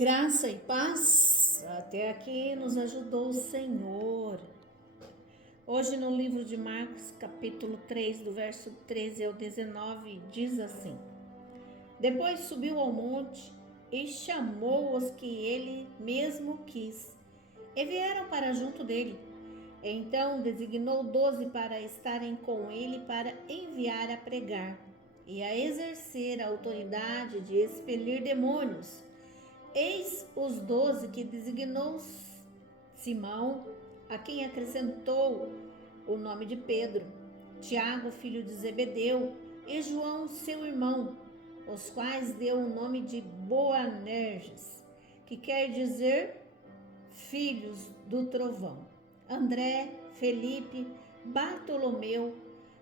Graça e paz, até aqui nos ajudou o Senhor. Hoje no livro de Marcos, capítulo 3, do verso 13 ao 19, diz assim: Depois subiu ao monte e chamou os que ele mesmo quis, e vieram para junto dele. Então designou 12 para estarem com ele para enviar a pregar e a exercer a autoridade de expelir demônios. Eis os 12 que designou Simão, a quem acrescentou o nome de Pedro, Tiago, filho de Zebedeu, e João, seu irmão, os quais deu o nome de Boanerges, que quer dizer filhos do trovão, André, Felipe, Bartolomeu,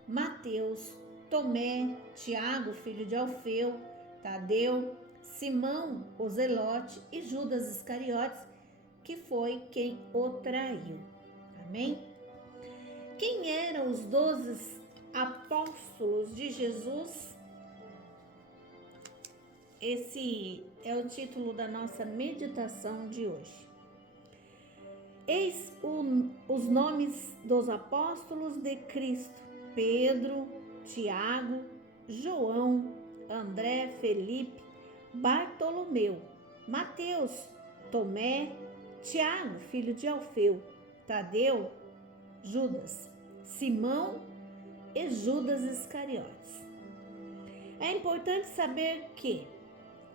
Mateus, Tomé, Tiago, filho de Alfeu, Tadeu, Simão, o Zelote e Judas Iscariotes, que foi quem o traiu. Amém? Quem eram os 12 apóstolos de Jesus? Esse é o título da nossa meditação de hoje. Eis os nomes dos apóstolos de Cristo: Pedro, Tiago, João, André, Felipe, Bartolomeu, Mateus, Tomé, Tiago, filho de Alfeu, Tadeu, Judas, Simão e Judas Iscariotes. É importante saber que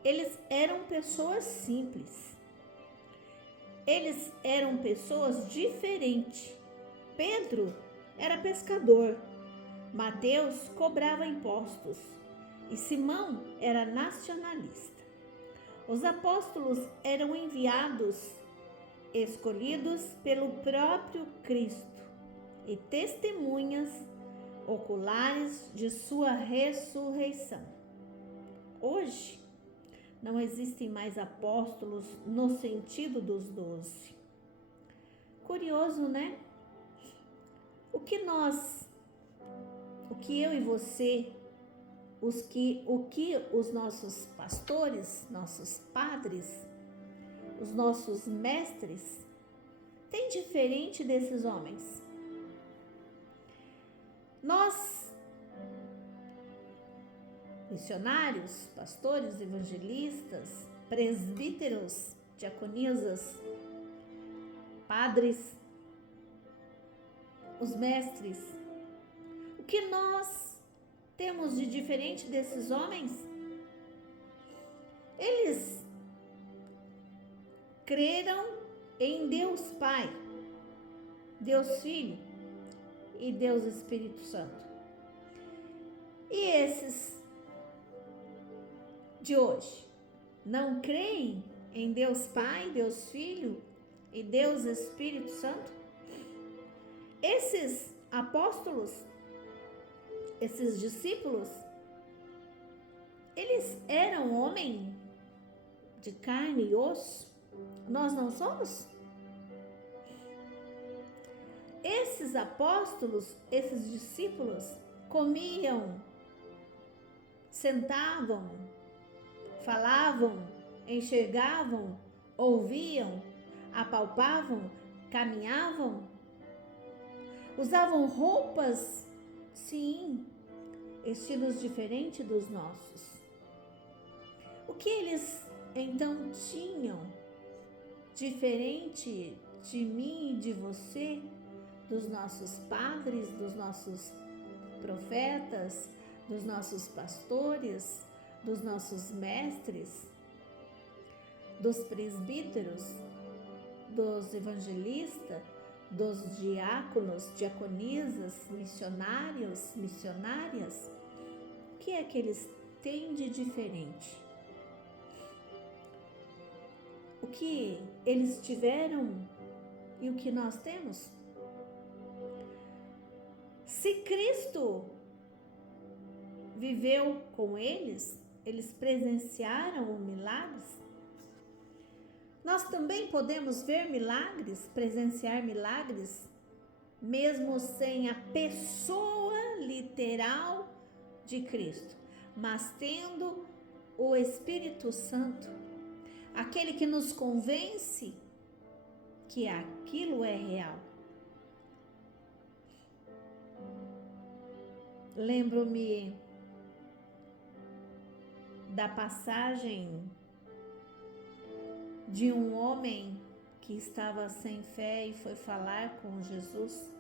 eles eram pessoas simples. Eles eram pessoas diferentes. Pedro era pescador, Mateus cobrava impostos e Simão era nacionalista. Os apóstolos eram enviados, escolhidos pelo próprio Cristo e testemunhas oculares de sua ressurreição. Hoje, não existem mais apóstolos no sentido dos 12. Curioso, né? O que eu e você, o que os nossos pastores, nossos padres, os nossos mestres têm diferente desses homens? Nós, missionários, pastores, evangelistas, presbíteros, diaconisas, padres, os mestres, o que nós temos de diferente desses homens? Eles creram em Deus Pai, Deus Filho e Deus Espírito Santo. E esses de hoje não creem em Deus Pai, Deus Filho e Deus Espírito Santo? Esses apóstolos, esses discípulos, eles eram homens de carne e osso? Nós não somos? Esses apóstolos, esses discípulos, comiam, sentavam, falavam, enxergavam, ouviam, apalpavam, caminhavam, usavam roupas, sim, estilos diferentes dos nossos. O que eles então tinham diferente de mim e de você, dos nossos padres, dos nossos profetas, dos nossos pastores, dos nossos mestres, dos presbíteros, dos evangelistas, dos diáconos, diaconisas, missionários, missionárias? O que é que eles têm de diferente? O que eles tiveram e o que nós temos? Se Cristo viveu com eles, eles presenciaram milagres, nós também podemos ver milagres, presenciar milagres, mesmo sem a pessoa literal de Cristo, mas tendo o Espírito Santo. aquele que nos convence que aquilo é real. Lembro-me da passagem de um homem que estava sem fé e foi falar com Jesus.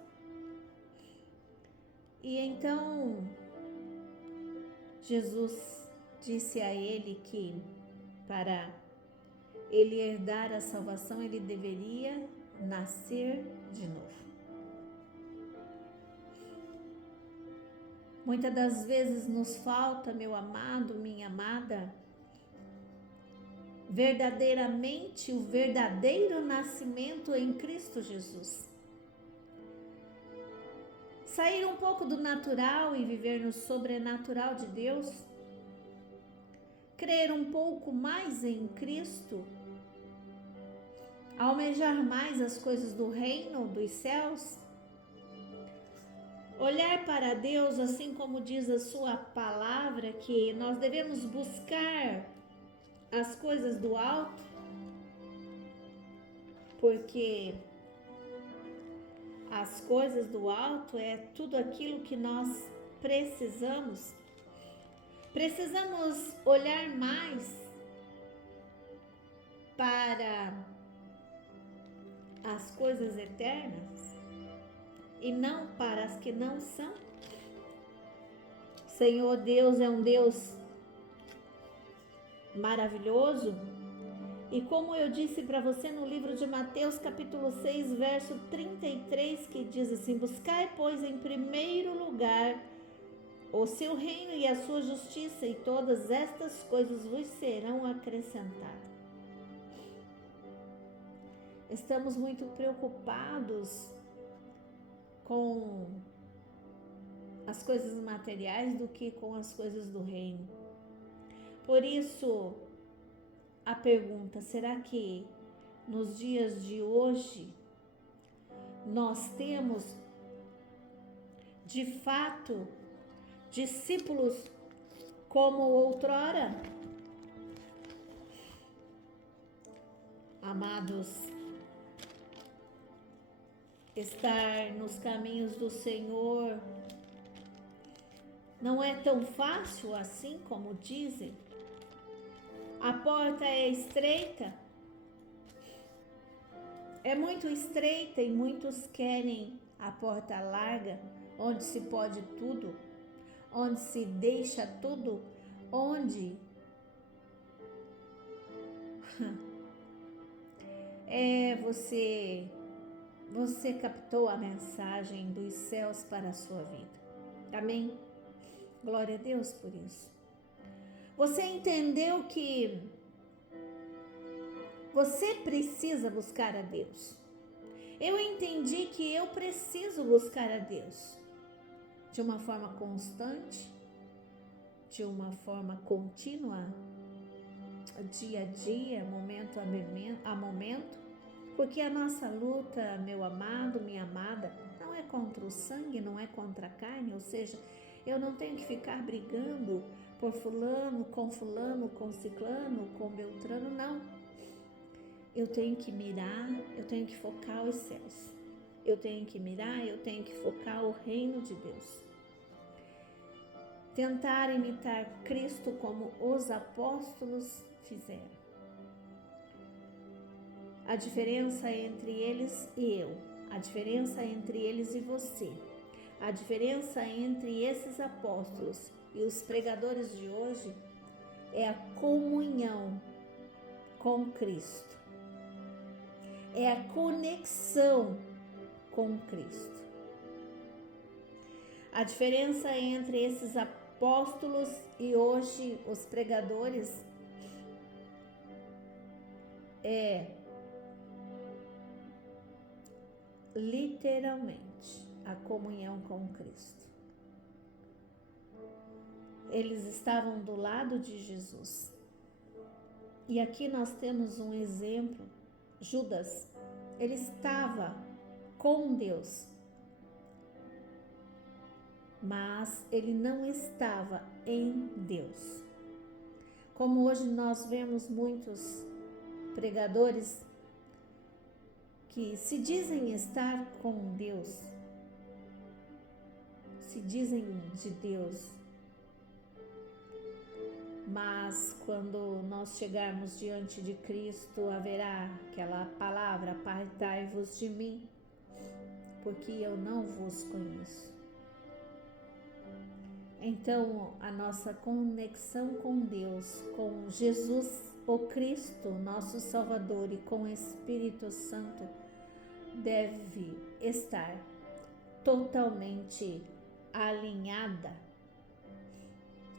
E então Jesus disse a ele que para ele herdar a salvação ele deveria nascer de novo. Muitas das vezes nos falta, meu amado, minha amada, verdadeiramente o verdadeiro nascimento em Cristo Jesus. Sair um pouco do natural e viver no sobrenatural de Deus. Crer um pouco mais em Cristo. Almejar mais as coisas do reino, dos céus. Olhar para Deus, assim como diz a sua palavra, que nós devemos buscar as coisas do alto, porque as coisas do alto é tudo aquilo que nós precisamos. Precisamos olhar mais para as coisas eternas e não para as que não são. Senhor Deus é um Deus maravilhoso. E como eu disse para você no livro de Mateus, capítulo 6, verso 33, que diz assim: buscai, pois, em primeiro lugar o seu reino e a sua justiça, e todas estas coisas vos serão acrescentadas. Estamos muito preocupados com as coisas materiais do que com as coisas do reino. Por isso, a pergunta: será que nos dias de hoje nós temos de fato discípulos como outrora? Amados, estar nos caminhos do Senhor não é tão fácil assim como dizem. A porta é estreita, é muito estreita e muitos querem a porta larga, onde se pode tudo, onde se deixa tudo, onde você captou a mensagem dos céus para a sua vida. Amém? Glória a Deus por isso. Você entendeu que você precisa buscar a Deus. Eu entendi que eu preciso buscar a Deus de uma forma constante, de uma forma contínua, dia a dia, momento a momento, porque a nossa luta, meu amado, minha amada, não é contra o sangue, não é contra a carne, ou seja, eu não tenho que ficar brigando por fulano, com ciclano, com beltrano, não. Eu tenho que mirar, eu tenho que focar os céus. Eu tenho que mirar, eu tenho que focar o reino de Deus. Tentar imitar Cristo como os apóstolos fizeram. A diferença entre eles e eu, a diferença entre eles e você, a diferença entre esses apóstolos e os pregadores de hoje é a comunhão com Cristo. É a conexão com Cristo. A diferença entre esses apóstolos e hoje os pregadores é literalmente a comunhão com Cristo. Eles estavam do lado de Jesus. E aqui nós temos um exemplo. Judas, ele estava com Deus, mas ele não estava em Deus. Como hoje nós vemos muitos pregadores que se dizem estar com Deus, se dizem de Deus, mas quando nós chegarmos diante de Cristo, haverá aquela palavra: apartai-vos de mim, porque eu não vos conheço. Então, a nossa conexão com Deus, com Jesus, o Cristo, nosso Salvador, e com o Espírito Santo, deve estar totalmente alinhada.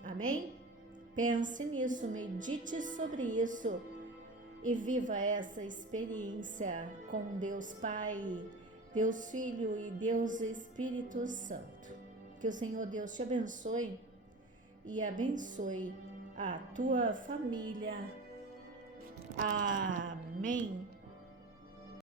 Amém? Pense nisso, medite sobre isso e viva essa experiência com Deus Pai, Deus Filho e Deus Espírito Santo. Que o Senhor Deus te abençoe e abençoe a tua família. Amém.